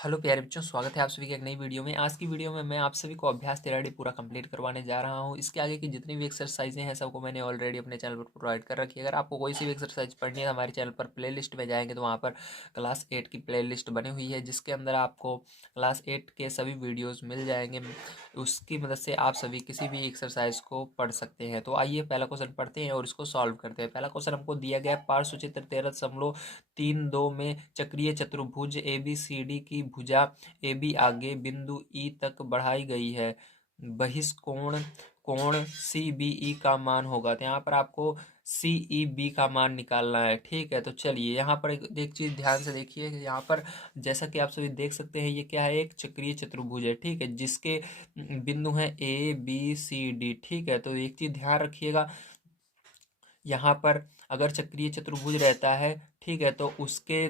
Hello प्यारे बच्चों, स्वागत है आप सभी के एक नई वीडियो में। आज की वीडियो में मैं आप सभी को अभ्यास 13D पूरा कंप्लीट करवाने जा रहा हूं। इसके आगे की जितनी भी एक्सरसाइजें हैं सबको मैंने ऑलरेडी अपने चैनल पर प्रोवाइड कर रखी है। अगर आपको कोई सी भी एक्सरसाइज पढ़नी है हमारे चैनल पर प्लेलिस्ट में जाएंगे तो वहाँ पर क्लास 8 की प्लेलिस्ट बनी हुई है, जिसके अंदर आपको क्लास 8 के सभी वीडियोज़ मिल जाएंगे। उसकी मदद से आप सभी किसी भी एक्सरसाइज को पढ़ सकते हैं। तो आइए पहला क्वेश्चन पढ़ते हैं और इसको सॉल्व करते हैं। पहला क्वेश्चन हमको दिया गया है, पार्श्वचित्र 13.32 में चक्रीय चतुर्भुज ABCD की भुजा AB आगे बिंदु E तक बढ़ाई गई है। बहिष्कोण कोण CBE का मान होगा। तो यहाँ पर आपको CEB का मान निकालना है। ठीक है, तो चलिए यहाँ पर एक चीज़ ध्यान से देखिए। यहाँ पर जैसा कि आप सभी देख सकते हैं, ये क्या है, एक चक्रीय चतुर्भुज है। ठीक है, जिसके बिंदु हैं ABCD। ठीक है, तो एक चीज़ ध्यान रखिएगा, यहाँ पर अगर चक्रीय चतुर्भुज रहता है, ठीक है, तो उसके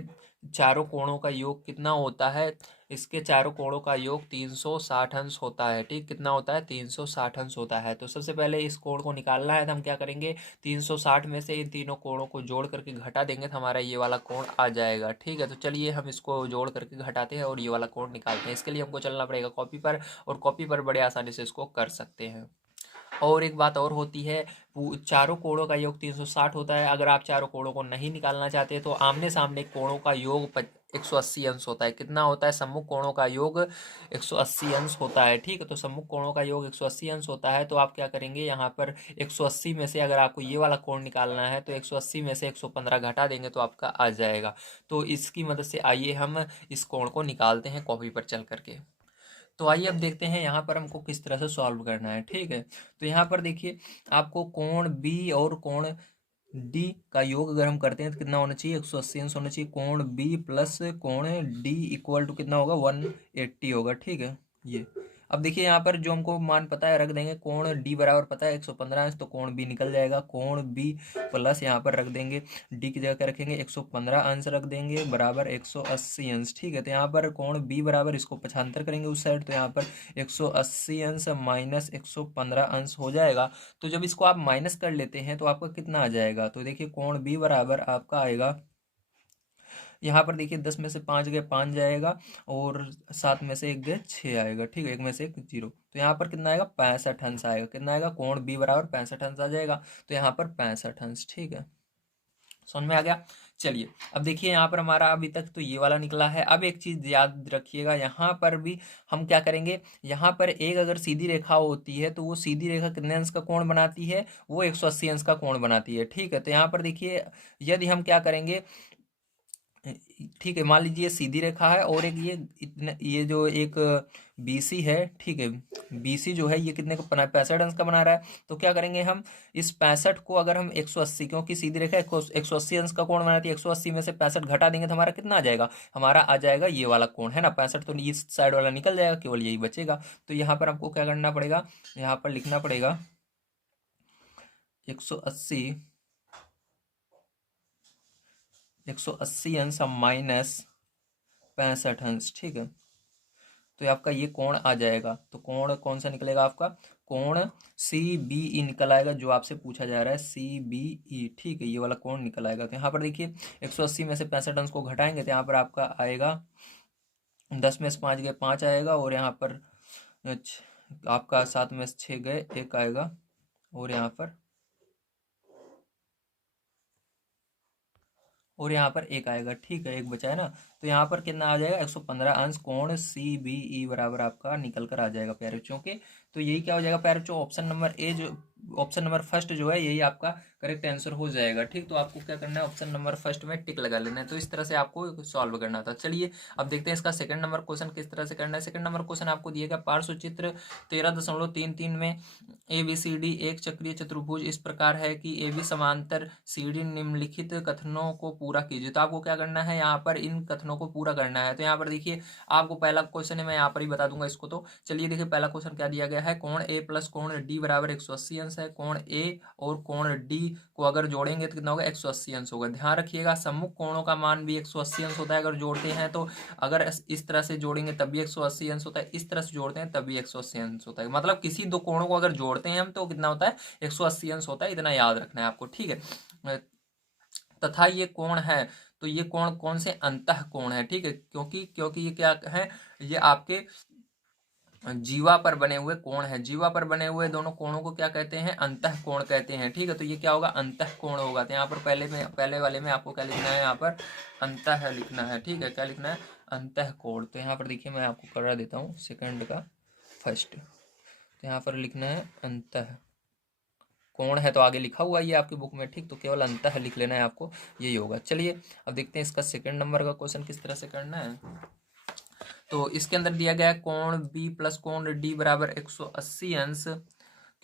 चारों कोणों का योग कितना होता है? इसके चारों कोणों का योग 360 अंश होता है। ठीक, कितना होता है? 360 अंश होता है। तो सबसे पहले इस कोण को निकालना है, तो हम क्या करेंगे, 360 में से इन तीनों कोणों को जोड़ करके घटा देंगे तो हमारा ये वाला कोण आ जाएगा। ठीक है, तो चलिए हम इसको जोड़ करके घटाते हैं और ये वाला कोण निकालते हैं। इसके लिए हमको चलना पड़ेगा कॉपी पर, और कॉपी पर बड़े आसानी से इसको कर सकते हैं। और एक बात और होती है, चारों कोणों का योग 360 होता है। अगर आप चारों कोणों को नहीं निकालना चाहते तो आमने सामने कोणों का योग 180 अंश होता है। कितना होता है? सम्मुख कोणों का योग 180 अंश होता है। ठीक है, तो सम्मुख कोणों का योग 180 अंश होता है। तो आप क्या करेंगे, यहाँ पर 180 में से अगर आपको ये वाला कोण निकालना है तो 180 में से 115 घटा देंगे तो आपका आ जाएगा। तो इसकी मदद से आइए हम इस कोण को निकालते हैं कॉपी पर चल करके। तो आइए अब देखते हैं यहाँ पर हमको किस तरह से सॉल्व करना है। ठीक है, तो यहाँ पर देखिए, आपको कोण बी और कोण डी का योग अगर हम करते हैं तो कितना होना चाहिए? 180 अंश होना चाहिए। कोण बी प्लस कोण डी इक्वल टू कितना होगा? 180 होगा। ठीक है, ये अब देखिए यहाँ पर जो हमको मान पता है रख देंगे। कोण डी बराबर पता है 115 अंश, तो कोण बी निकल जाएगा। कोण बी प्लस यहाँ पर रख देंगे, डी की जगह क्या रखेंगे? 115 अंश रख देंगे बराबर 180 अंश। ठीक है, तो यहाँ पर कोण बी बराबर, इसको पक्षांतर करेंगे उस साइड, तो यहाँ पर 180 अंश माइनस 115 अंश हो जाएगा। तो जब इसको आप माइनस कर लेते हैं तो आपका कितना आ जाएगा? तो देखिए कोण बी बराबर आपका आएगा, यहाँ पर देखिए 10 में से 5 गए 5 जाएगा, और 7 में से 1 गए 6 आएगा। ठीक है, 1 में से 1 0, तो यहाँ पर कितना आएगा? 65 अंश आएगा। कितना आएगा? कोण बी बराबर 65 अंश आ जाएगा। तो यहाँ पर 65 अंश। ठीक है, समझ में आ गया। चलिए अब देखिए, यहाँ पर हमारा अभी तक तो ये वाला निकला है। अब एक चीज याद रखिएगा, यहाँ पर भी हम क्या करेंगे, यहाँ पर एक अगर सीधी रेखा होती है तो वो सीधी रेखा कितने अंश का कोण बनाती है? वो 180 अंश का कोण बनाती है। ठीक है, तो यहाँ पर देखिए, यदि हम क्या करेंगे, ठीक है, मान लीजिए सीधी रेखा है और एक ये इतने, ये जो एक BC है, ठीक है, BC जो है ये कितने का बना? 65 अंश का बना रहा है। तो क्या करेंगे हम, इस 65 को अगर हम 180, क्योंकि सीधी रेखा 180 अंश का कोण बनाती है, 180 में से 65 घटा देंगे तो हमारा कितना आ जाएगा? हमारा आ जाएगा ये वाला कोण, है ना। 65 तो इस साइड वाला निकल जाएगा, केवल यही बचेगा। तो यहाँ पर आपको क्या करना पड़ेगा, यहाँ पर लिखना पड़ेगा 180 अंश माइनस 65 अंश। ठीक है, तो आपका ये कोण आ जाएगा। तो कोण कौन सा निकलेगा आपका? कोण CBE निकल आएगा, जो आपसे पूछा जा रहा है CBE। ठीक है, ये वाला कोण निकल आएगा। तो यहाँ पर देखिए 180 में से 65 अंश को घटाएंगे तो यहाँ पर आपका आएगा 10 में से 5 गए 5 आएगा, और यहाँ पर आपका 7 में से 6 गए 1 आएगा, और यहाँ पर 1 आएगा। ठीक है, 1 बचा है ना। तो यहाँ पर कितना आ जाएगा? 115 अंश कोण CBE बराबर आपका निकल कर आ जाएगा प्यारे बच्चों के। तो यही क्या हो जाएगा प्यारे बच्चों? ऑप्शन नंबर ए, जो ऑप्शन नंबर फर्स्ट जो है, यही आपका करेक्ट आंसर हो जाएगा। ठीक, तो आपको क्या करना है, ऑप्शन नंबर फर्स्ट में टिक लगा लेना है। तो इस तरह से आपको सॉल्व करना था। चलिए अब देखते हैं इसका सेकंड नंबर क्वेश्चन किस तरह से करना है। सेकंड नंबर क्वेश्चन आपको दिएगा, पार्श्व चित्र 13.33 में ABCD एक चक्रीय चतुर्भुज इस प्रकार है कि AB समांतर CD निम्नलिखित कथनों को पूरा कीजिए। तो आपको क्या करना है, यहाँ पर इन कथनों को पूरा करना है। तो यहाँ पर देखिए, आपको पहला क्वेश्चन है, मैं यहाँ पर ही बता दूंगा इसको। तो चलिए देखिए, पहला क्वेश्चन क्या दिया गया है, कोण A प्लस कोण D बराबर 180 अंश है। कोण A और कोण D को अगर जोड़ेंगे तो कितना होगा? 180 अंश होगा। ध्यान रखिएगा, सम्मुख कोणों का मान भी 180 अंश होता है अगर जोड़ते हैं तो। अगर इस तरह से जोड़ेंगे तब भी 180 अंश होता है, इस तरह से जोड़ते हैं तब भी 180 अंश होता है। मतलब किसी दो कोणों को अगर जोड़ते हैं हम तो कितना होता है? 180 अंश होता है। इतना याद रखना है आपको। ठीक है, तथा ये कोण है तो ये कोण कौन से अंतः कोण है, ठीक है, क्योंकि ये क्या है, ये आपके जीवा पर बने हुए कोण है। जीवा पर बने हुए दोनों कोणों को क्या कहते हैं, अंतः कोण कहते हैं, ठीक है। तो ये क्या होगा, अंतः कोण होगा। तो यहाँ पर पहले वाले में आपको क्या लिखना है, यहाँ पर अंतः लिखना है, ठीक है। क्या लिखना है, अंतः कोण। तो यहाँ पर देखिए मैं आपको करा देता हूँ सेकंड का फर्स्ट। तो यहाँ पर लिखना है अंतः कोण है, तो आगे लिखा हुआ ये आपकी बुक में, ठीक। तो केवल अंतः लिख लेना है आपको, यही होगा। चलिए अब देखते हैं इसका सेकंड नंबर का क्वेश्चन किस तरह से करना है। तो इसके अंदर दिया गया है कोण बी प्लस कोण डी बराबर 180 अंश,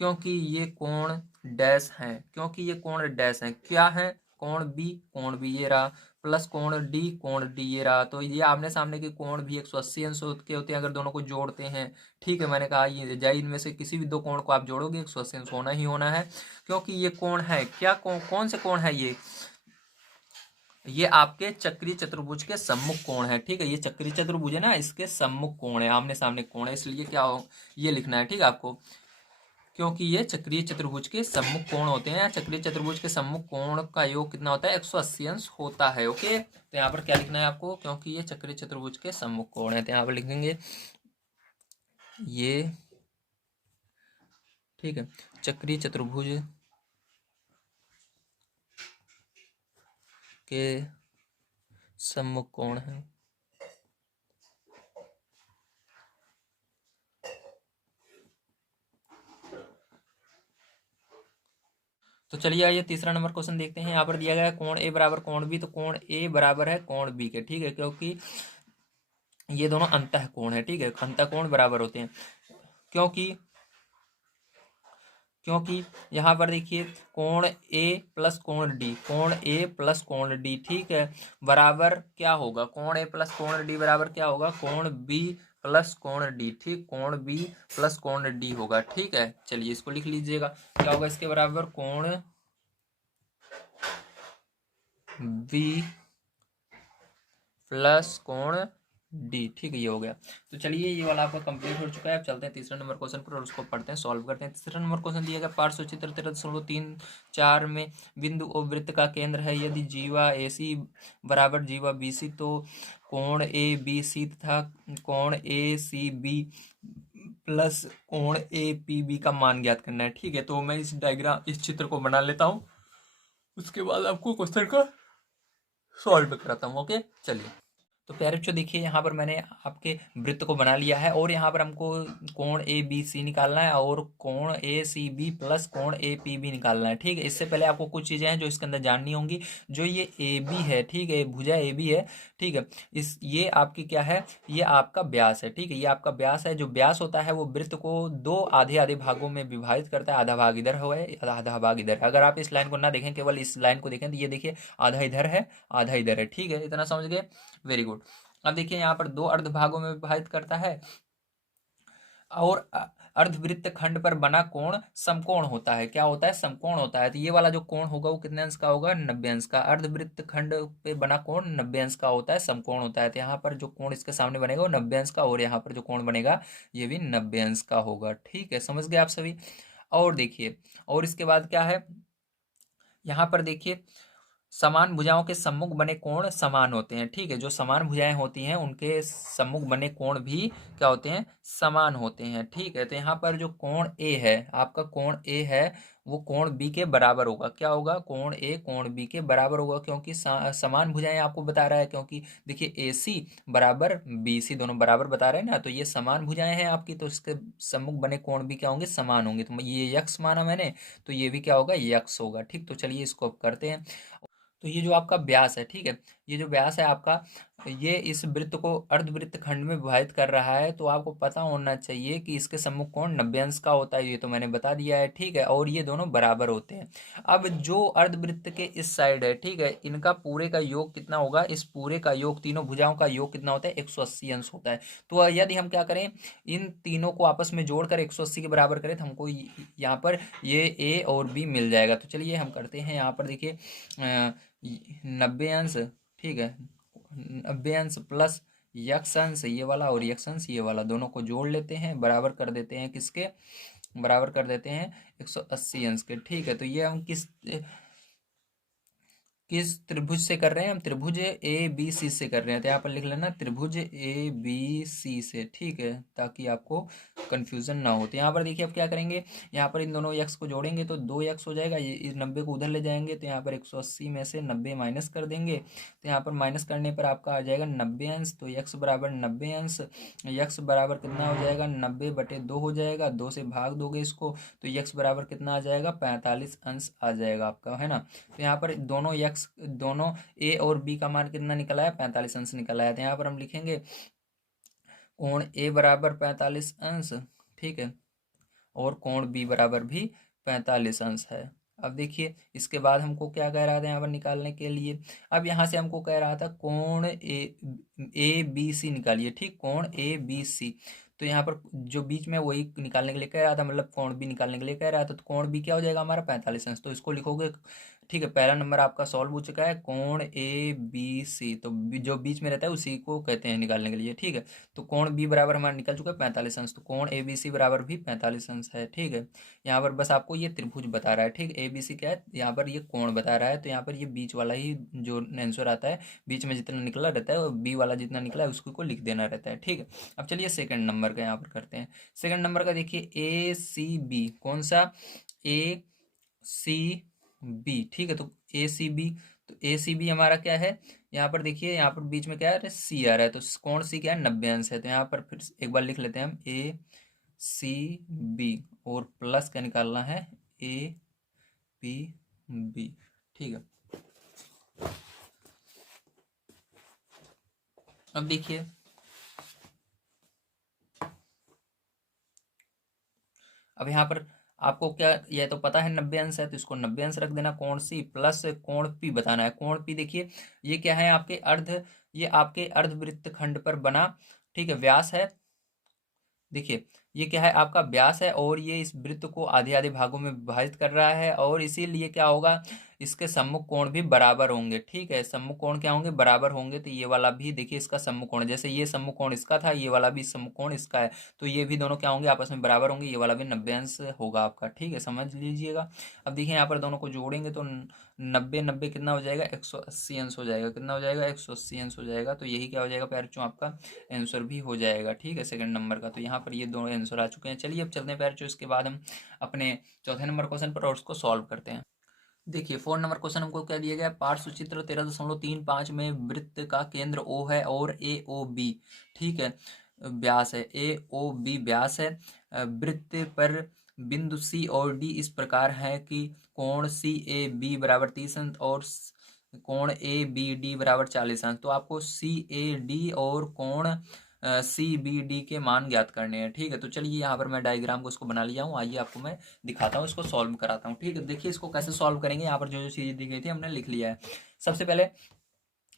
क्योंकि ये कोण डैश है, क्योंकि ये कोण डैश है। क्या है, कोण बी ये रहा, प्लस कोण डी ये रहा। तो ये आमने सामने के कोण भी 180 अंश के होते हैं अगर दोनों को जोड़ते हैं, ठीक है। मैंने कहा ये जाए, इनमें से किसी भी दो कोण को आप जोड़ोगे 180 अंश होना ही होना है, क्योंकि ये कोण है। क्या कौन से कोण है ये आपके चक्रीय चतुर्भुज के सम्मुख कोण है, ठीक है। ये चक्रीय चतुर्भुज है ना, इसके सम्मुख कोण है, आमने सामने कोण है, इसलिए क्या हो, ये लिखना है, ठीक है आपको, क्योंकि ये चक्रीय चतुर्भुज के सम्मुख कोण होते हैं। चक्रीय चतुर्भुज के सम्मुख कोण का योग कितना होता है, 180 अंश होता है, ओके। तो यहाँ पर क्या लिखना है आपको, क्योंकि ये चक्रीय चतुर्भुज के सम्मुख कोण है, तो यहाँ पर लिखेंगे ये, ठीक है, चक्रीय चतुर्भुज के सम्मुख कोण है। तो चलिए आइए तीसरा नंबर क्वेश्चन देखते हैं। यहाँ पर दिया गया है कोण ए बराबर कोण बी, तो कोण ए बराबर है कोण बी के, ठीक है, क्योंकि ये दोनों अंतः कोण है, ठीक है। अंतः कोण बराबर होते हैं, क्योंकि यहाँ पर देखिए कोण ए प्लस कोण डी, ठीक है, बराबर क्या होगा, कोण ए प्लस कोण डी बराबर क्या होगा, कोण बी प्लस कोण डी, ठीक, कोण बी प्लस कोण डी होगा, ठीक है। चलिए इसको लिख लीजिएगा, क्या होगा इसके बराबर, कोण बी प्लस कोण डी, ठीक है, ये हो गया। तो चलिए ये वाला आपका कंप्लीट हो चुका है। अब चलते हैं तीसरे नंबर क्वेश्चन पर और उसको पढ़ते हैं, सॉल्व करते हैं। तीसरा नंबर क्वेश्चन दिया गया पार्श्व चित्र 13.34 में बिंदु O वृत्त का केंद्र है। यदि जीवा AC बराबर जीवा BC, तो कोण ABC तथा कोण ACB प्लस कोण APB का मान ज्ञात करना है, ठीक है। तो मैं इस चित्र को बना लेता हूँ, उसके बाद आपको क्वेश्चन का सॉल्व कराता हूँ, ओके। चलिए तो प्यारे बच्चों देखिए, यहाँ पर मैंने आपके वृत्त को बना लिया है और यहाँ पर हमको कोण ABC निकालना है और कोण ACB प्लस कोण APB निकालना है, ठीक है। इससे पहले आपको कुछ चीज़ें हैं जो इसके अंदर जाननी होंगी। जो ये AB है, ठीक है, भुजा AB है, ठीक है, ये आपकी क्या है, ये आपका व्यास है, ठीक है। ये आपका व्यास है। जो व्यास होता है वो वृत्त को दो आधे आधे भागों में विभाजित करता है। आधा भाग इधर है, आधा भाग इधर है। अगर आप इस लाइन को ना देखें, केवल इस लाइन को देखें, तो ये देखिए आधा इधर है, आधा इधर है, ठीक है। इतना समझ गए, वेरी गुड। अब देखिए यहाँ पर दो अर्ध भागों में विभाजित करता है और अर्धवृत्त खंड पर बना कोण समकोण होता है। क्या होता है, समकोण होता है। तो ये वाला जो कोण होगा वो कितने अंश का होगा, 90 अंश का। अर्धवृत्त खंड पे बना कोण 90 अंश का होता है, समकोण होता है। तो यहाँ पर जो कोण इसके सामने बनेगा वो 90 अंश का, और यहाँ पर जो कोण बनेगा ये भी 90 अंश का होगा, ठीक है। समझ गए आप सभी। और देखिए, और इसके बाद क्या है, यहाँ पर देखिए समान भुजाओं के सम्मुख बने कोण समान होते हैं, ठीक है। जो समान भुजाएं होती हैं उनके सम्मुख बने कोण भी क्या होते हैं, समान होते हैं, ठीक है। तो यहाँ पर जो कोण ए है, आपका कोण ए है, वो कोण बी के बराबर होगा। क्या होगा, कोण ए कोण बी के बराबर होगा, क्योंकि समान भुजाएं आपको बता रहा है। क्योंकि देखिए AC बराबर BC दोनों बराबर बता रहे हैं ना, तो ये समान भुजाएं हैं आपकी, तो इसके सम्मुख बने कोण भी क्या होंगे, समान होंगे। तो ये यक्स माना मैंने, तो ये भी क्या होगा, यक्स होगा, ठीक। तो चलिए इसको अब करते हैं। तो ये जो आपका व्यास है, ठीक है, ये जो व्यास है आपका, ये इस वृत्त को अर्धवृत्त खंड में विभाजित कर रहा है। तो आपको पता होना चाहिए कि इसके सम्मुख कोण 90 अंश का होता है, ये तो मैंने बता दिया है, ठीक है। और ये दोनों बराबर होते हैं। अब जो अर्धवृत्त के इस साइड है, ठीक है, इनका पूरे का योग कितना होगा, इस पूरे का योग, तीनों भुजाओं का योग कितना होता है, 180 अंश होता है। तो यदि हम क्या करें, इन तीनों को आपस में जोड़कर 180 के बराबर करें, तो हमको यहाँ पर ये A और B मिल जाएगा। तो चलिए हम करते हैं। यहाँ पर देखिए 90 अंश, ठीक है, 90 अंश प्लस यक्स अंश ये वाला और यक्स अंश ये वाला, दोनों को जोड़ लेते हैं, बराबर कर देते हैं किसके, बराबर कर देते हैं 180 अंश के, ठीक है। तो ये हम किस त्रिभुज से कर रहे हैं हम? त्रिभुज ए बी सी से कर रहे हैं, तो यहाँ पर लिख लेना त्रिभुज ए बी सी से, ठीक है, ताकि आपको कंफ्यूजन ना हो। तो यहाँ पर देखिए अब क्या करेंगे, यहाँ पर इन दोनों यक्स को जोड़ेंगे तो 2 यक्स हो जाएगा, ये इस 90 को उधर ले जाएंगे तो यहाँ पर 180 में से 90 माइनस कर देंगे, तो यहाँ पर माइनस करने पर आपका आ जाएगा 90 अंश। तो यक्स बराबर 90 अंश, यक्स बराबर कितना हो जाएगा, 90/2 हो जाएगा, 2 से भाग दोगे इसको तो यक्स बराबर कितना आ जाएगा, 45 अंश आ जाएगा आपका, है ना। तो यहाँ पर दोनों ए और बी का मान कितना निकला है, 45 अंश निकला है। तो यहाँ पर हम लिखेंगे कोण ए बराबर 45 अंश, ठीक है, और कोण बी बराबर भी 45 अंश है। अब देखिए इसके बाद हमको क्या कह रहा था यहाँ पर निकालने के लिए, अब यहाँ से हमको कह रहा था कोण ए बी सी निकालिए, ठीक, कोण ए बी सी। तो यहाँ पर जो बीच में वही निकालने के लिए कह रहा था, मतलब कोण बी निकालने के लिए कह रहा था, तो कोण बी क्या हो जाएगा हमारा, 45 अंश। तो इसको लिखोगे, ठीक है, पहला नंबर आपका सॉल्व हो चुका है, कोण ए बी सी, तो जो बीच में रहता है उसी को कहते हैं निकालने के लिए, ठीक है। तो कोण बी बराबर हमारा निकल चुका है 45 अंश, तो कोण ए बी सी बराबर भी 45 अंश है, ठीक है। यहाँ पर बस आपको ये त्रिभुज बता रहा है, ठीक, ए बी सी क्या है, यहाँ पर ये कोण बता रहा है, तो यहाँ पर ये बीच वाला ही जो आंसर आता है, बीच में जितना निकला रहता है और बी वाला जितना निकला है उसको को लिख देना रहता है, ठीक है। अब चलिए सेकंड नंबर का यहाँ पर करते हैं। सेकंड नंबर का देखिए ए सी बी, कौन सा, ए सी बी, ठीक है, तो ए सी बी, तो ए सी बी हमारा क्या है, यहाँ पर देखिए यहाँ पर बीच में क्या है, सी आ रहा है, तो कौन सी क्या है, 90 अंश है। तो यहाँ पर फिर एक बार लिख लेते हैं हम, ए सी बी और प्लस क्या निकालना है, ए पी बी, ठीक है। अब देखिए अब यहाँ पर आपको क्या, यह तो पता है 90 अंश है, तो इसको 90 अंश रख देना, कोण सी प्लस कोण पी बताना है। कोण पी देखिए ये क्या है, ये आपके अर्धवृत्त खंड पर बना, ठीक है, व्यास है। देखिए ये क्या है, आपका व्यास है और ये इस वृत्त को आधे आधे भागों में विभाजित कर रहा है, और इसीलिए क्या होगा, इसके सम्मुख कोण भी बराबर होंगे, ठीक है, सम्मुख कोण क्या होंगे, बराबर होंगे। तो ये वाला भी देखिए इसका सम्मुख कोण, जैसे ये सम्मुख कोण इसका था, ये वाला भी सम्मुख कोण इसका है, तो ये भी दोनों क्या होंगे, आपस में बराबर होंगे, ये वाला भी 90 अंश होगा आपका, ठीक है, समझ लीजिएगा। अब देखिए यहाँ पर दोनों को जोड़ेंगे तो 90 कितना हो जाएगा, 180 अंश हो जाएगा, कितना हो जाएगा, 180 अंश हो जाएगा। तो यही क्या हो जाएगा प्यारे, आपका आंसर भी हो जाएगा, ठीक है, सेकंड नंबर का। तो यहाँ पर ये दोनों आंसर आ चुके हैं। चलिए अब चलते हैं प्यारे, इसके बाद हम अपने चौथे नंबर क्वेश्चन पर और उसको सॉल्व करते हैं। देखिए 4 नंबर क्वेश्चन हमको क्या दिया गया है, पार्श्व चित्र 13.35 में वृत्त का केंद्र ओ है और ए ओ बी, ठीक है, व्यास है, ए ओ बी व्यास है। वृत्त पर बिंदु सी और डी इस प्रकार है कि कोण सी ए बी बराबर 30 अंश और कोण ए बी डी बराबर 40 अंश। तो आपको सी ए डी और कोण सी बी डी के मान ज्ञात करने हैं, ठीक है। तो चलिए यहाँ पर मैं डायग्राम को इसको बना लिया हूँ, आइए आपको मैं दिखाता हूँ, इसको सॉल्व कराता हूँ, ठीक है। देखिए इसको कैसे सॉल्व करेंगे, यहाँ पर जो जो चीज़ें दी गई थी हमने लिख लिया है। सबसे पहले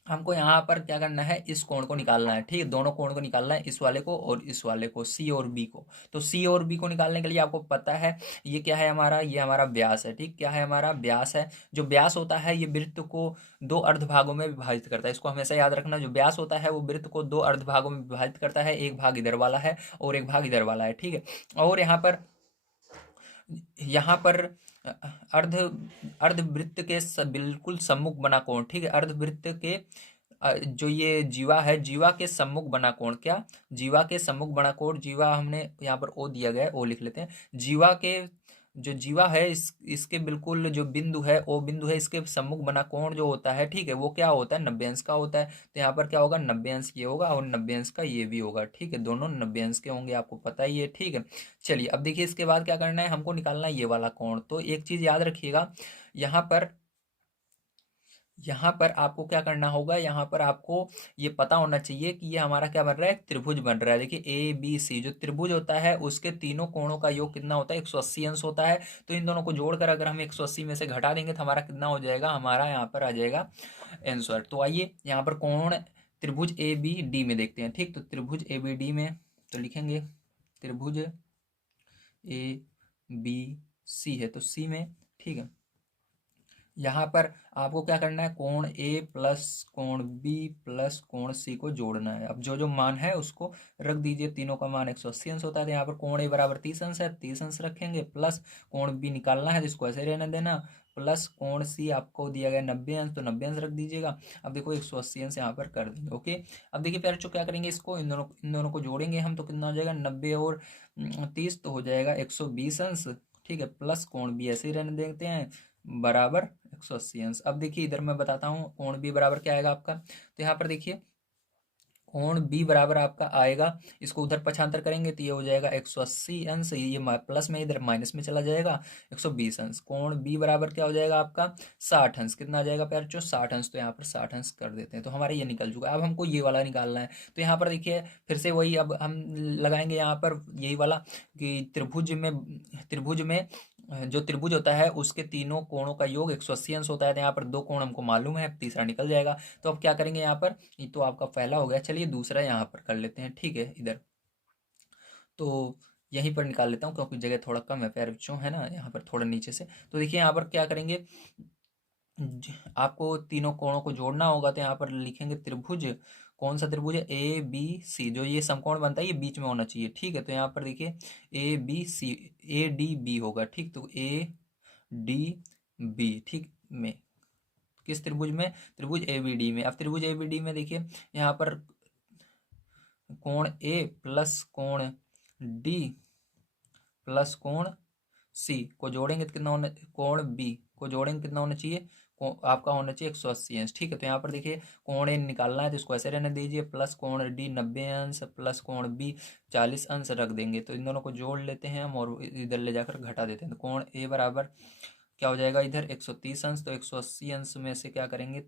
हमको यहाँ पर क्या करना है, इस कोण को निकालना है, ठीक है, दोनों कोण को निकालना है, इस वाले को और इस वाले को, सी और बी को। तो सी और बी को निकालने के लिए आपको पता है ये क्या है हमारा, ये हमारा व्यास है, ठीक, क्या है हमारा व्यास है। जो व्यास होता है ये वृत्त को दो अर्धभागों में विभाजित करता है, इसको हमेशा याद रखना, जो व्यास होता है वो वृत्त को दो अर्धभागों में विभाजित करता है, एक भाग इधर वाला है और एक भाग इधर वाला है, ठीक है। और यहाँ पर अर्ध अर्धवृत्त के बिल्कुल सम्मुख बना कोण, ठीक है, अर्धवृत्त के जो ये जीवा है, जीवा के सम्मुख बना कोण, क्या, जीवा के सम्मुख बना कोण, जीवा हमने यहाँ पर ओ दिया गया है, ओ लिख लेते हैं। जीवा के जो जीवा है इसके बिल्कुल जो बिंदु है, ओ बिंदु है, इसके सम्मुख बना कोण जो होता है, ठीक है, वो क्या होता है, 90 अंश का होता है। तो यहाँ पर क्या होगा, 90 अंश ये होगा और 90 अंश का ये भी होगा, ठीक है, दोनों 90 अंश के होंगे, आपको पता ही है, ठीक है। चलिए अब देखिए इसके बाद क्या करना है, हमको निकालना है ये वाला कोण। तो एक चीज याद रखिएगा, यहाँ पर यहाँ पर आपको क्या करना होगा, यहाँ पर आपको ये पता होना चाहिए कि ये हमारा क्या बन रहा है, एक त्रिभुज बन रहा है। देखिए ए बी सी जो त्रिभुज होता है उसके तीनों कोणों का योग कितना होता है, 180 अंश होता है। तो इन दोनों को जोड़कर अगर हम 180 में से घटा देंगे तो हमारा कितना हो जाएगा, हमारा यहाँ पर आ जाएगा आंसर। तो आइए यहाँ पर कोण त्रिभुज ए बी डी में देखते हैं, ठीक, तो त्रिभुज ए बी डी में तो लिखेंगे त्रिभुज ए बी सी है, तो सी में, ठीक है, यहाँ पर आपको क्या करना है, कोण ए प्लस कोण बी प्लस कोण सी को जोड़ना है। अब जो जो मान है उसको रख दीजिए, तीनों का मान 180 अंश होता है, तो यहाँ पर कोण ए बराबर 30 अंश है, 30 अंश रखेंगे, प्लस कोण बी निकालना है तो इसको ऐसे रहने देना, प्लस कोण सी आपको दिया गया 90 अंश, तो 90 अंश रख दीजिएगा। अब देखो 180 अंश यहाँ पर कर देंगे। ओके, अब देखिए प्यारे बच्चों क्या करेंगे, इसको इन दोनों को जोड़ेंगे हम, तो कितना हो जाएगा 90 और 30, तो हो जाएगा 120 अंश। ठीक है, प्लस कोण भी ऐसे ही रहने देते हैं बराबर 180 अंश। अब देखिए इधर मैं बताता हूँ कोण बी बराबर क्या आएगा आपका। तो यहाँ पर देखिए कोण बी बराबर आपका आएगा, इसको उधर पक्षांतर करेंगे तो ये हो जाएगा 180 अंश, ये प्लस में इधर माइनस में चला जाएगा 120 अंश। कोण बी बराबर क्या हो जाएगा आपका 60 अंश। कितना आ जाएगा प्यार बच्चों 60 अंश, तो यहाँ पर 60 अंश कर देते हैं, तो हमारा ये निकल चुका है। अब हमको ये वाला निकालना है, तो यहाँ पर देखिए फिर से वही अब हम लगाएंगे यहाँ पर यही वाला कि त्रिभुज में जो त्रिभुज होता है उसके तीनों कोणों का योग 180 अंश होता है। तो यहाँ पर दो कोण हमको मालूम है, तीसरा निकल जाएगा। तो अब क्या करेंगे यहाँ पर, ये तो आपका पहला हो गया, चलिए दूसरा यहाँ पर कर लेते हैं। ठीक है, इधर तो यहीं पर निकाल लेता हूँ क्योंकि जगह थोड़ा कम है प्यारे बच्चों, है ना, यहाँ पर थोड़ा नीचे से। तो देखिए यहाँ पर क्या करेंगे, आपको तीनों कोणों को जोड़ना होगा, तो यहाँ पर लिखेंगे त्रिभुज। कौन सा त्रिभुज है, ए बी सी, जो ये समकोण बनता है ये बीच में होना चाहिए। ठीक है, तो यहाँ पर देखिए A B C, A D B होगा। ठीक, तो ए डी बी, ठीक में किस त्रिभुज में, त्रिभुज ए बी डी में। अब त्रिभुज ए बी डी में देखिए यहाँ पर कोण ए प्लस कोण डी प्लस कोण सी को जोड़ेंगे तो कितना होना, कोण बी को जोड़ेंगे कितना होना चाहिए, आपका होना चाहिए 180 अंश। ठीक है, तो यहाँ पर देखिए कोण ए निकालना है तो इसको ऐसे रहने दीजिए, प्लस कोण डी 90 अंश प्लस कोण बी 40 अंश रख देंगे। तो इन दोनों को जोड़ लेते हैं हम और इधर ले जाकर घटा देते हैं। तो कोण ए बराबर क्या हो जाएगा इधर 130 अंश, तो 180 अंश में से क्या करेंगे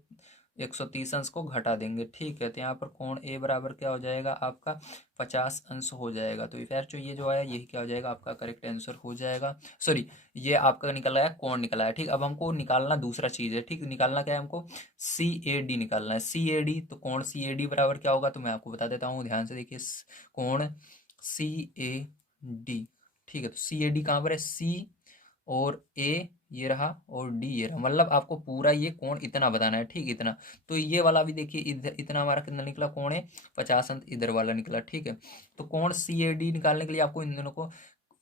130 अंश को घटा देंगे। ठीक है, तो यहाँ पर कोण ए बराबर क्या हो जाएगा आपका 50 अंश हो जाएगा। तो फिर जो ये जो आया यही क्या हो जाएगा आपका करेक्ट आंसर हो जाएगा। सॉरी, ये आपका निकल आया कोण निकला है। ठीक, अब हमको निकालना दूसरा चीज़ है। ठीक, निकालना क्या है हमको, सी ए डी निकालना है। सी ए डी, तो कोण सी ए डी बराबर क्या होगा, तो मैं आपको बता देता हूँ, ध्यान से देखिए। कोण सी ए डी, ठीक है, तो सी ए डी कहाँ पर है, सी और ए ये रहा और डी ये रहा, मतलब आपको पूरा ये कोण इतना बताना है। ठीक, इतना। तो ये वाला भी देखिए इधर इतना हमारा कितना निकला, कोण है 50 अंश इधर वाला निकला। ठीक है, तो कोण सी ए डी निकालने के लिए आपको इन दोनों को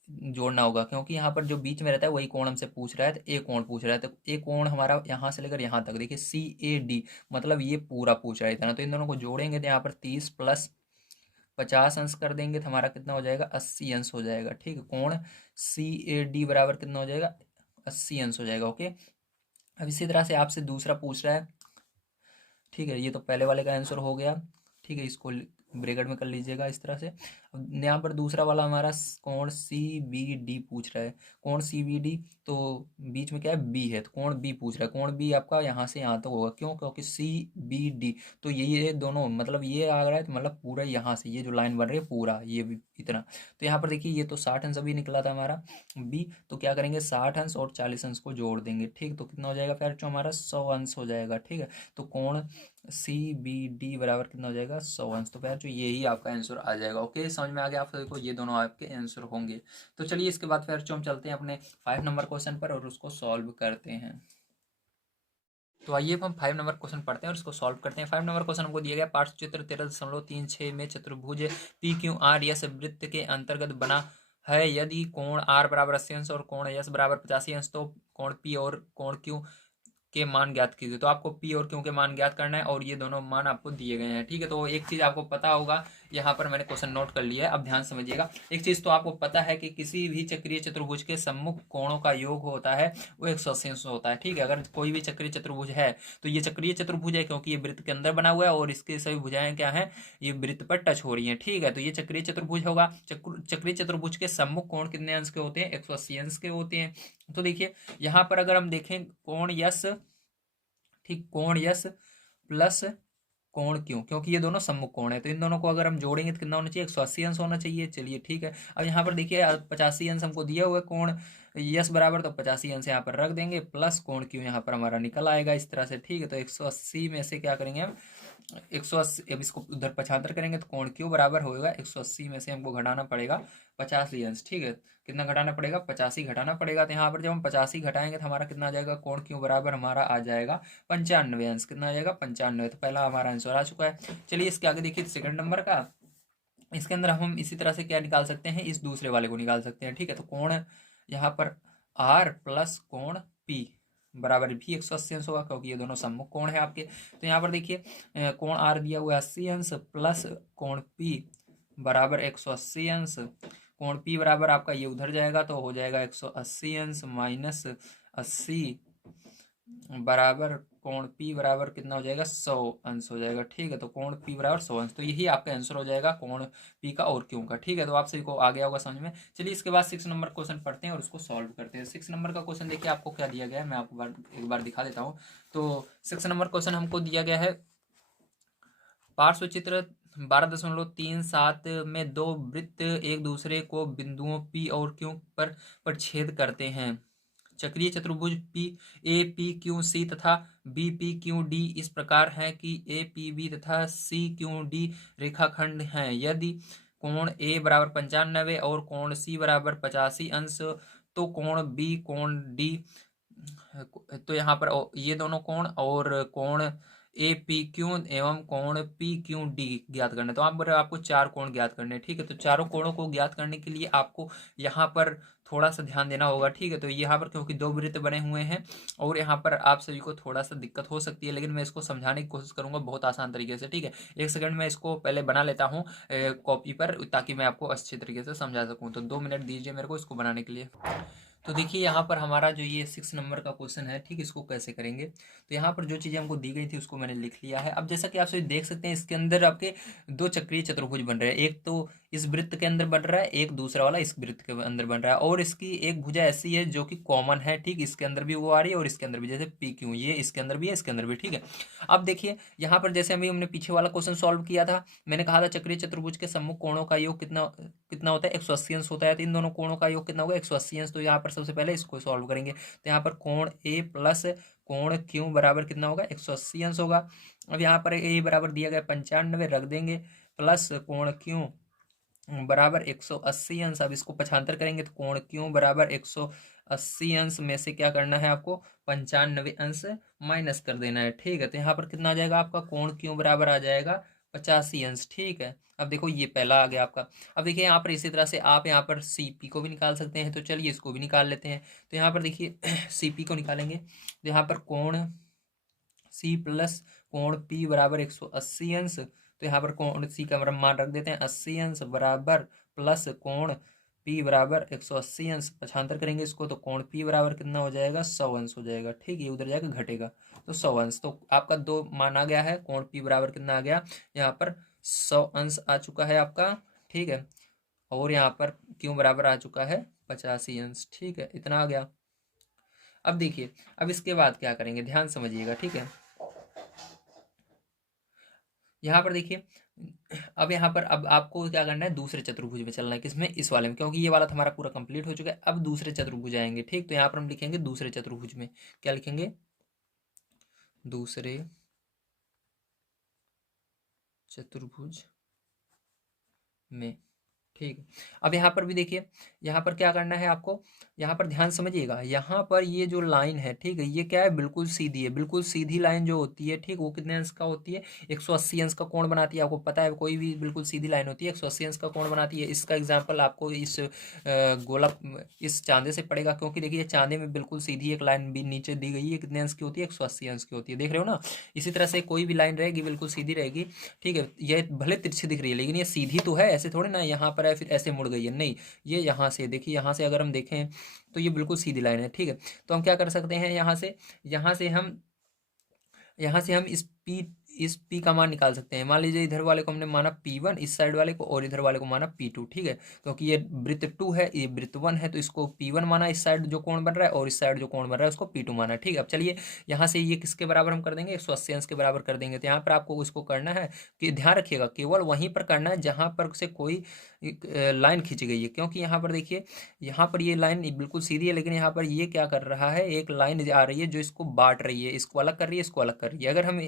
जोड़ना होगा, क्योंकि यहाँ पर जो बीच में रहता है वही कोण हमसे पूछ रहा है, तो ए कोण पूछ रहा है। तो ए कोण हमारा यहाँ से लेकर यहाँ तक देखिए सी ए डी, मतलब ये पूरा पूछ रहा है इतना। तो इन दोनों को जोड़ेंगे तो यहाँ पर 30 प्लस 50 अंश कर देंगे तो हमारा कितना हो जाएगा 80 अंश हो जाएगा। ठीक है, कोण सी ए डी बराबर कितना हो जाएगा 80 अंश हो जाएगा। ओके, अब इसी तरह से आपसे दूसरा पूछ रहा है। ठीक है, ये तो पहले वाले का आंसर हो गया। ठीक है, इसको ब्रैकेट में कर लीजिएगा इस तरह से। अब यहाँ पर दूसरा वाला हमारा कोण सी बी डी पूछ रहा है। कोण सी बी डी, तो बीच में क्या है बी है, तो कोण बी पूछ रहा है। कोण बी आपका यहाँ से यहाँ तक होगा, क्यों, क्योंकि सी बी डी, तो ये दोनों मतलब ये आ रहा है, तो मतलब पूरा यहाँ से ये जो लाइन बन रही है पूरा ये भी इतना। तो यहाँ पर देखिए ये तो 60 अंश अभी निकला था हमारा बी, तो क्या करेंगे 60 अंश और 40 अंश को जोड़ देंगे। ठीक, तो कितना हो जाएगा फिर जो हमारा 100 अंश हो जाएगा। ठीक है, तो कोण सी बी डी बराबर कितना हो जाएगा 100 अंश। तो फिर जो यही आपका आंसर आ जाएगा। ओके, समझ में आ गया आपको, देखो ये दोनों आपके आंसर होंगे। तो चलिए इसके बाद फिर जो हम चलते हैं अपने 5 नंबर क्वेश्चन पर और उसको सॉल्व करते हैं। तो आइए अब हम 5 नंबर क्वेश्चन पढ़ते हैं और इसको सॉल्व करते हैं। 5 नंबर क्वेश्चन हमको दिया गया पाठचित्र 13.36 में चतुर्भुज पी क्यू आर यस वृत्त के अंतर्गत बना है। यदि कोण आर बराबर 80 अंश और कोण यस बराबर 85 अंश, तो कोण पी और कोण क्यू के मान ज्ञात कीजिए। तो आपको पी और क्यू के मान ज्ञात करना है और ये दोनों मान आपको दिए गए हैं। ठीक है, तो एक चीज़ आपको पता होगा, यहाँ पर मैंने क्वेश्चन नोट कर लिया है, अब ध्यान समझिएगा। एक चीज़ तो आपको पता है कि किसी भी चक्रीय चतुर्भुज के सम्मुख कोणों का योग होता है वो 180 अंश होता है। ठीक है, अगर कोई भी चक्रीय चतुर्भुज है तो ये चक्रीय चतुर्भुज है क्योंकि ये वृत्त के अंदर बना हुआ है और इसके सभी भुजाएं क्या हैं, ये वृत्त पर टच हो रही हैं। ठीक है, तो ये चक्रीय चतुर्भुज होगा। चक्रीय चतुर्भुज के सम्मुख कोण कितने अंश के होते हैं, 180 अंश के होते हैं। तो देखिए यहाँ पर अगर हम देखें कोण यस, ठीक, कोण यस प्लस कोण क्यों, क्योंकि ये दोनों सम्मुख कोण है, तो इन दोनों को अगर हम जोड़ेंगे तो कितना होना चाहिए 180 अंश होना चाहिए। चलिए ठीक है, अब यहाँ पर देखिए 85 अंश हमको दिया हुआ है कोण यस बराबर, तो 85 अंश यहाँ पर रख देंगे प्लस कोण क्यों यहाँ पर हमारा निकल आएगा इस तरह से। ठीक है, तो 180 में से क्या करेंगे हम 180, अब इसको उधर पक्षांतर करेंगे तो कोण क्यों बराबर होगा 180 में से हमको घटाना पड़ेगा 85 अंश। ठीक है, कितना घटाना पड़ेगा 85 घटाना पड़ेगा। तो यहाँ पर जब हम 85 घटाएंगे तो हमारा कितना आ जाएगा, कोण क्यों बराबर हमारा आ जाएगा 95 अंश। कितना आ जाएगा 95, तो पहला हमारा आंसर आ चुका है। चलिए इसके आगे देखिए सेकंड नंबर का, इसके अंदर हम इसी तरह से क्या निकाल सकते हैं, इस दूसरे वाले को निकाल सकते हैं। ठीक है, तो कोण यहाँ पर आर प्लस कोण पी, बराबर भी 180 अंश होगा, क्योंकि ये दोनों सम्मुख कोण है आपके। तो यहाँ पर देखिए कोण आर दिया हुआ है 80 अंश प्लस कोण पी बराबर 180 अंश। कोण पी बराबर आपका ये उधर जाएगा तो हो जाएगा 180 अंश माइनस 80 बराबर कोण पी बराबर कितना हो जाएगा 100 अंश हो जाएगा। ठीक है, तो कोण पी बराबर 100 अंश, तो यही आपका आंसर हो जाएगा कोण पी का और क्यों का। ठीक है, तो आप सभी को आ गया होगा समझ में। चलिए इसके बाद 6 नंबर क्वेश्चन पढ़ते हैं और उसको सॉल्व करते हैं। 6 नंबर का क्वेश्चन देखिए आपको क्या दिया गया है, मैं आपको एक बार दिखा देता हूँ। तो 6 नंबर क्वेश्चन हमको दिया गया है, पार्श्व चित्र 12.37 में दो वृत्त एक दूसरे को बिंदुओं पी और क्यू पर छेद करते हैं। चक्रीय चतुर्भुज P A P Q C तथा बी पी क्यू डी इस प्रकार है कि ए पी बी तथा सी क्यू डी रेखाखंड हैं। यदि कोण ए बराबर 95 और कोण सी बराबर 85 अंश, तो कोण बी कोण डी, तो यहाँ पर ये दोनों कोण और कोण ए पी क्यू एवं कोण पी क्यू डी ज्ञात करने। तो आपको चार कोण ज्ञात करने। ठीक है, तो चारों कोणों को ज्ञात करने के लिए आपको यहाँ पर थोड़ा सा ध्यान देना होगा। ठीक है, तो यहाँ पर क्योंकि दो वृत्त बने हुए हैं और यहाँ पर आप सभी को थोड़ा सा दिक्कत हो सकती है, लेकिन मैं इसको समझाने की कोशिश करूंगा बहुत आसान तरीके से। ठीक है, एक सेकंड में इसको पहले बना लेता हूँ कॉपी पर, ताकि मैं आपको अच्छे तरीके से समझा सकूँ। तो 2 मिनट दीजिए मेरे को इसको बनाने के लिए। तो देखिए यहाँ पर हमारा जो ये 6 नंबर का क्वेश्चन है, ठीक, इसको कैसे करेंगे। तो यहाँ पर जो चीज़ें हमको दी गई थी उसको मैंने लिख लिया है। अब जैसा कि आप सभी देख सकते हैं, इसके अंदर आपके दो चक्रीय चतुर्भुज बन रहे हैं। एक तो इस वृत्त के अंदर बन रहा है, एक दूसरा वाला इस वृत्त के अंदर बन रहा है, और इसकी एक भुजा ऐसी है जो कि कॉमन है। ठीक, इसके अंदर भी वो आ रही है और इसके अंदर भी, जैसे पी क्यू, ये इसके अंदर भी है, इसके अंदर भी। ठीक है, अब देखिए यहाँ पर जैसे हमने पीछे वाला क्वेश्चन सॉल्व किया था, मैंने कहा था चक्रीय चतुर्भुज के सम्मुख कोणों का योग कितना कितना होता है, 180 अंश होता है। तो इन दोनों कोणों का योग कितना होगा, 180 अंश। तो यहाँ पर सबसे पहले इसको सॉल्व करेंगे। तो यहाँ पर कोण ए प्लस कोण क्यू बराबर कितना होगा, 180 अंश होगा। अब यहाँ पर ए बराबर दिया गया 95 रख देंगे, प्लस कोण क्यू बराबर 180 अंश। अब इसको पक्षांतर करेंगे तो कोण क्यू बराबर 180 अंश में से क्या करना है आपको, 95 अंश माइनस कर देना है। ठीक है, तो यहाँ पर कितना आ जाएगा आपका, कोण क्यू बराबर आ जाएगा 85 अंश। ठीक है, अब देखो ये पहला आ गया आपका। अब देखिए यहाँ पर इसी तरह से आप यहाँ पर सी पी को भी निकाल सकते हैं। तो चलिए इसको भी निकाल लेते हैं। तो यहाँ पर देखिए सी पी को निकालेंगे तो यहाँ पर कोण सी प्लस कोण पी बराबर 180 अंश। तो यहाँ पर कोण सी का मान रख देते हैं 80 अंश बराबर प्लस कोण पी बराबर 180 अंश। पक्षांतर करेंगे इसको तो कोण पी बराबर कितना हो जाएगा, 100 अंश हो जाएगा। ठीक है, ये उधर जाकर घटेगा तो 100 अंश। तो आपका दो मान आ गया है, कोण पी बराबर कितना आ गया, यहाँ पर 100 अंश आ चुका है आपका। ठीक है, और यहाँ पर क्यों बराबर आ चुका है 85 अंश। ठीक है, इतना आ गया। अब देखिए, अब इसके बाद क्या करेंगे, ध्यान समझिएगा। ठीक है, यहाँ पर देखिए, अब यहाँ पर अब आपको क्या करना है, दूसरे चतुर्भुज में चलना है। किसमें, इस वाले में, क्योंकि ये वाला तो हमारा पूरा कंप्लीट हो चुका है। अब दूसरे चतुर्भुज आएंगे। ठीक, तो यहाँ पर हम लिखेंगे दूसरे चतुर्भुज में, क्या लिखेंगे, दूसरे चतुर्भुज में। ठीक है, अब यहाँ पर भी देखिए, यहाँ पर क्या करना है आपको, यहाँ पर ध्यान समझिएगा। यहाँ पर ये जो लाइन है, ठीक है, ये क्या है, बिल्कुल सीधी है। बिल्कुल सीधी लाइन जो होती है, ठीक, वो कितने अंश का होती है, 180 अंश का कोण बनाती है। आपको पता है, कोई भी बिल्कुल सीधी लाइन होती है 180 अंश का कोण बनाती है। इसका एग्जाम्पल आपको इस गोला, इस चांदे से पड़ेगा, क्योंकि देखिए चांदे में बिल्कुल सीधी एक लाइन भी नीचे दी गई है, कितने अंश की होती है, 180 अंश की होती है। देख रहे हो ना, इसी तरह से कोई भी लाइन रहेगी बिल्कुल सीधी रहेगी। ठीक है, ये भले तिरछी दिख रही है लेकिन ये सीधी तो है, ऐसे थोड़े ना यहाँ पर है फिर ऐसे मुड़ गई है, नहीं, ये यहाँ से देखिए, यहाँ से अगर हम देखें तो ये बिल्कुल सीधी लाइन है। ठीक है, तो हम क्या कर सकते हैं, यहाँ से हम इस पी का मान निकाल सकते हैं। मान लीजिए इधर वाले को हमने माना P1, इस साइड वाले को, और इधर वाले को माना P2। ठीक है, क्योंकि ये वृत्त 2 है, ये वृत्त 1 है, तो इसको P1 माना, इस साइड जो कोण बन रहा है, और इस साइड जो कोण बन रहा है उसको P2 माना। ठीक है, अब चलिए यहाँ से ये किसके बराबर हम कर देंगे, 180 अंश के बराबर कर देंगे। तो यहाँ पर आपको उसको करना है कि ध्यान रखिएगा, केवल वहीं पर करना है जहाँ पर से कोई लाइन खींची गई है। क्योंकि यहाँ पर देखिए, यहाँ पर ये लाइन बिल्कुल सीधी है, लेकिन यहाँ पर ये क्या कर रहा है, एक लाइन आ रही है जो इसको बांट रही है, इसको अलग कर रही है, इसको अलग कर रही है। अगर हम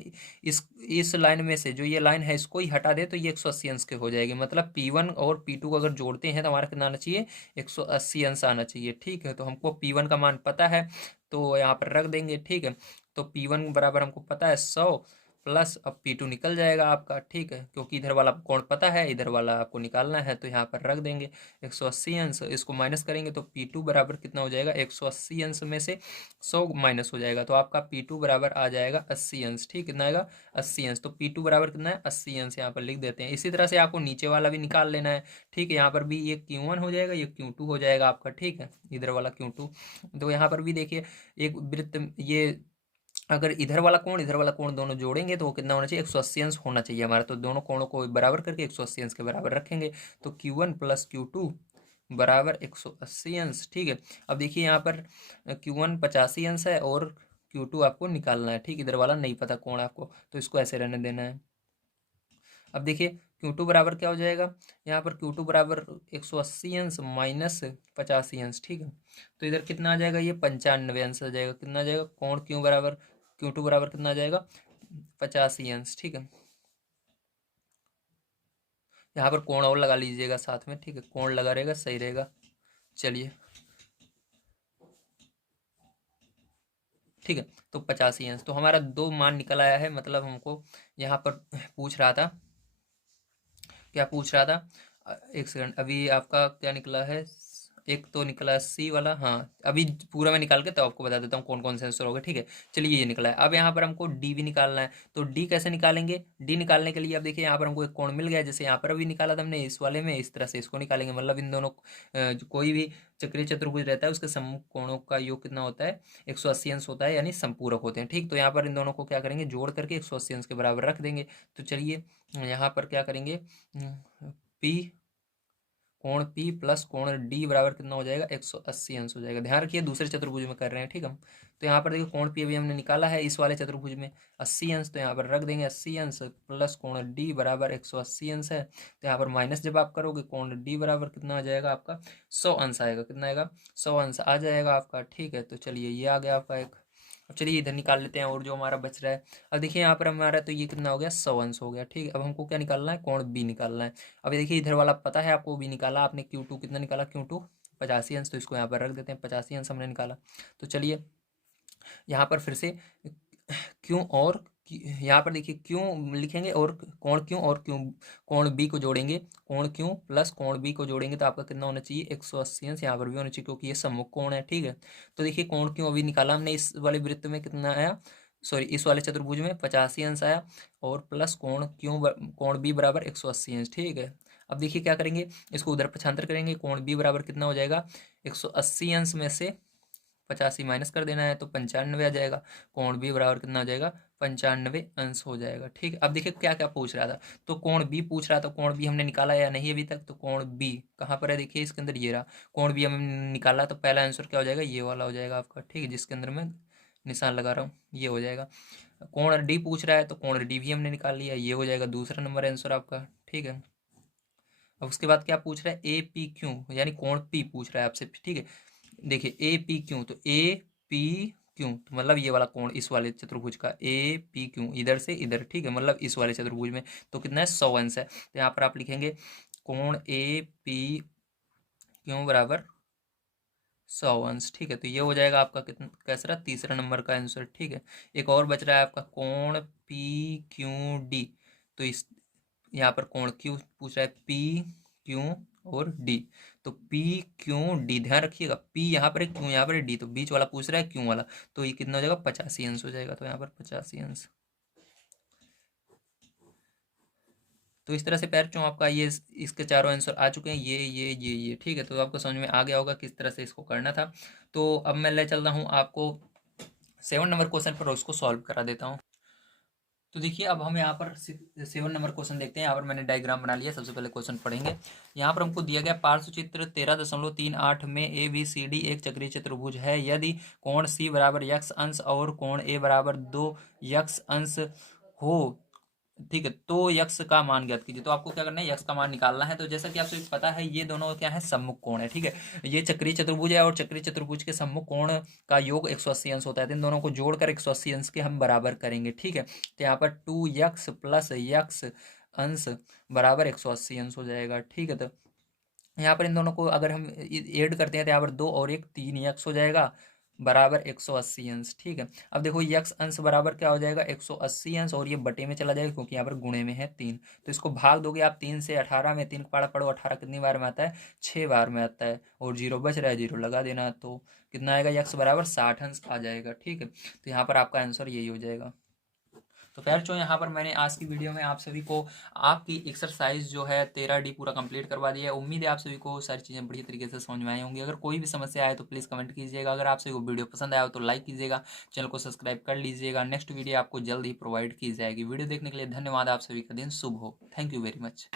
इस लाइन में से जो ये लाइन है इसको ही हटा दे तो ये 180 अंश के हो जाएगी। मतलब P1 और P2 को अगर जोड़ते हैं तो हमारा कितना आना चाहिए, 180 अंश आना चाहिए। ठीक है, तो हमको P1 का मान पता है तो यहाँ पर रख देंगे। ठीक है, तो P1 बराबर हमको पता है 100, प्लस अब P2 निकल जाएगा आपका, ठीक है, क्योंकि इधर वाला कोण पता है, इधर वाला आपको निकालना है, तो यहाँ पर रख देंगे 180 अंश, इसको माइनस करेंगे तो P2 बराबर कितना हो जाएगा, 180 अंश में से 100 माइनस हो जाएगा, तो आपका P2 बराबर आ जाएगा 80 अंश, ठीक, कितना आएगा 80 अंश, तो P2 बराबर कितना है 80 अंश, यहाँ पर लिख देते हैं। इसी तरह से आपको नीचे वाला भी निकाल लेना है, ठीक है, यहाँ पर भी ये Q1 हो जाएगा, ये Q2 हो जाएगा आपका, ठीक है, इधर वाला Q2। तो यहाँ पर भी देखिए एक वृत्त, ये अगर इधर वाला कोण दोनों जोड़ेंगे तो वो कितना होना चाहिए, 180 अंश होना चाहिए हमारा, तो दोनों कोणों को बराबर करके 180 अंश के बराबर रखेंगे, तो Q1 प्लस Q2 बराबर 180 अंश, ठीक है। अब देखिए यहाँ पर Q1 85 अंश है और Q2 आपको निकालना है, ठीक, इधर वाला नहीं पता कोण आपको, तो इसको ऐसे रहने देना है। अब देखिए Q2 बराबर क्या हो जाएगा, यहाँ पर Q2 बराबर 180 अंश माइनस 85 अंश, ठीक है, तो इधर कितना आ जाएगा, ये 95 अंश आ जाएगा, कितना आ जाएगा, कोण Q बराबर Q2 बराबर कितना आ जाएगा, 85 अंश, ठीक है। यहाँ पर कोण और लगा लीजिएगा साथ में, ठीक है, कोण लगा रहेगा सही रहेगा। चलिए, ठीक है, तो 85 अंश, तो हमारा दो मान निकल आया है, मतलब हमको यहाँ पर पूछ रहा था, क्या पूछ रहा था, एक सेकंड, अभी आपका क्या निकला है, एक तो निकला सी वाला, हाँ, अभी पूरा मैं निकाल के तो आपको बता देता हूँ कौन कौन से आंसर होगा, ठीक है। चलिए ये निकला है, अब यहाँ पर हमको डी भी निकालना है, तो डी कैसे निकालेंगे, डी निकालने के लिए अब देखिए यहाँ पर हमको एक कोण मिल गया, जैसे यहाँ पर अभी निकाला था हमने इस वाले में, इस तरह से इसको निकालेंगे, मतलब इन दोनों जो कोई भी चक्रीय चतुर्भुज रहता है उसके सम्मुख कोणों का योग कितना होता है, 180 अंश होता है, यानी संपूरक होते हैं, ठीक, तो यहाँ पर इन दोनों को क्या करेंगे, जोड़ करके 180 अंश के बराबर रख देंगे। तो चलिए यहाँ पर क्या करेंगे, पी कोण P प्लस कोण D बराबर कितना हो जाएगा, 180 अंश हो जाएगा। ध्यान रखिए दूसरे चतुर्भुज में कर रहे हैं, ठीक हम, तो यहाँ पर देखिए कोण P अभी हमने निकाला है इस वाले चतुर्भुज में 80 अंश, तो यहाँ पर रख देंगे 80 अंश प्लस कोण D बराबर 180 अंश है, तो यहाँ पर माइनस जब आप करोगे कोण D बराबर कितना आ जाएगा आपका 100 अंश आएगा, कितना आएगा 100 अंश आ जाएगा आपका, ठीक है। तो चलिए ये आ गया आपका एक। अब चलिए इधर निकाल लेते हैं और जो हमारा बच रहा है। अब देखिए यहाँ पर हमारा तो ये कितना हो गया 100 अंश हो गया, ठीक है। अब हमको क्या निकालना है, कोण बी निकालना है। अब देखिए इधर वाला पता है आपको, बी निकाला आपने, Q2 कितना निकाला, Q2 85 अंश, तो इसको यहाँ पर रख देते हैं, 85 अंश हमने निकाला। तो चलिए यहाँ पर फिर से क्यों और यहाँ पर देखिए क्यों लिखेंगे और कोण क्यों और क्यों, कोण बी को जोड़ेंगे, कोण क्यों प्लस कोण बी को जोड़ेंगे तो आपका कितना होना चाहिए 180 अंश, यहाँ पर भी होना चाहिए क्योंकि ये सम्मुख कोण है, ठीक है। तो देखिए कोण क्यों अभी निकाला हमने, इस वाले वृत्त में कितना आया, सॉरी इस वाले चतुर्भुज में 85 अंश आया, और प्लस कोण क्यों कोण बी बराबर 180 अंश, ठीक है। अब देखिए क्या करेंगे, इसको उधर पक्षांतर करेंगे, कोण बी बराबर कितना हो जाएगा 180 अंश में से 85 माइनस कर देना है तो 95 आ जाएगा, कोण बी बराबर कितना हो जाएगा 95 अंश हो जाएगा, ठीक है। अब देखिए क्या क्या पूछ रहा था, तो कोण बी पूछ रहा था, कोण बी हमने निकाला या नहीं अभी तक, तो कोण बी कहाँ पर है, देखिए इसके अंदर ये रहा, कोण बी हमने निकाला, तो पहला आंसर क्या हो जाएगा, ये वाला हो जाएगा आपका, ठीक है, जिसके अंदर मैं निशान लगा रहा हूँ, ये हो जाएगा। कोण डी पूछ रहा है तो कोण डी भी हमने निकाल लिया, ये हो जाएगा दूसरा नंबर आंसर आपका, ठीक है। अब उसके बाद क्या पूछ रहा है, ए पी क्यू, यानी कोण पी पूछ रहा है आपसे, ठीक है। देखिए ए पी क्यू, तो ए पी क्यू मतलब ये वाला कोण इस वाले चतुर्भुज का, ए पी क्यू इधर से इधर, ठीक है, मतलब इस वाले चतुर्भुज में, तो कितना है 100 अंश है, तो यहाँ पर आप लिखेंगे कोण ए पी क्यू बराबर 100 अंश, ठीक है। तो ये हो जाएगा आपका कितना, कैसा तीसरा नंबर का आंसर, ठीक है। एक और बच रहा है आपका कोण पी क्यू डी, तो इस यहाँ पर कोण क्यू पूछ रहा है, पी क्यू और डी, तो पी क्यू डी, ध्यान रखिएगा पी यहाँ पर है, क्यू यहाँ पर है, डी तो बीच वाला पूछ रहा है क्यू वाला, तो ये कितना हो जाएगा 85 अंश हो जाएगा, तो यहाँ पर 85 अंश। तो इस तरह से पैर चो आपका ये इसके चारों आंसर आ चुके हैं, ये ठीक है। तो आपको समझ में आ गया होगा किस तरह से इसको करना था। तो अब मैं ले चलता हूँ आपको 7 नंबर क्वेश्चन पर, उसको सॉल्व करा देता हूँ। तो देखिए अब हम यहाँ पर 7 नंबर क्वेश्चन देखते हैं। यहाँ पर मैंने डायग्राम बना लिया, सबसे पहले क्वेश्चन पढ़ेंगे। यहाँ पर हमको दिया गया पार्श्व चित्र 13.38 में ABCD एक चक्रीय चतुर्भुज है, यदि कोण C बराबर x अंश और कोण A बराबर 2x अंश हो, ठीक है, तो यक्स का मान ज्ञात कीजिए। तो आपको क्या करना है, यक्स का मान निकालना है। तो जैसा कि आपको पता है ये दोनों क्या है, सम्मुख कोण है, ठीक है। ये चक्रीय चतुर्भुज है और चक्रीय चतुर्भुज के सम्मुख कोण का योग 180 अंश होता है, तो इन दोनों को जोड़कर 180 अंश के हम बराबर करेंगे, ठीक है। तो यहाँ पर 2x प्लस यक्स अंश बराबर 180 अंश हो जाएगा, ठीक है। तो यहाँ पर इन दोनों को अगर हम ऐड करते हैं तो यहाँ पर 2 और 1 3 यक्स हो जाएगा, बराबर 180 अंश। ठीक है, अब देखो यक्स अंश बराबर क्या हो जाएगा 180 अंश, और ये बटे में चला जाएगा क्योंकि यहाँ पर गुणे में है 3, तो इसको भाग दोगे आप 3 से 18 में, 3 पढ़ा पढ़ो 18 कितनी बार में आता है 6 बार में आता है, और जीरो बच रहा है, जीरो लगा देना, तो कितना आएगा यक्स बराबर 60 अंश आ जाएगा। ठीक है, तो यहाँ पर आपका आंसर यही हो जाएगा। तो प्यार यहाँ पर मैंने आज की वीडियो में आप सभी को आपकी एक्सरसाइज जो है 13D पूरा कंप्लीट करवा दिया है। उम्मीद है आप सभी को सारी चीज़ें बढ़िया तरीके से समझ में आई होंगी। अगर कोई भी समस्या आए तो प्लीज़ कमेंट कीजिएगा। अगर आप सभी को वीडियो पसंद आया हो तो लाइक कीजिएगा, चैनल को सब्सक्राइब कर लीजिएगा। नेक्स्ट वीडियो आपको जल्द ही प्रोवाइड की जाएगी। वीडियो देखने के लिए धन्यवाद। आप सभी का दिन शुभ हो। Thank you very much.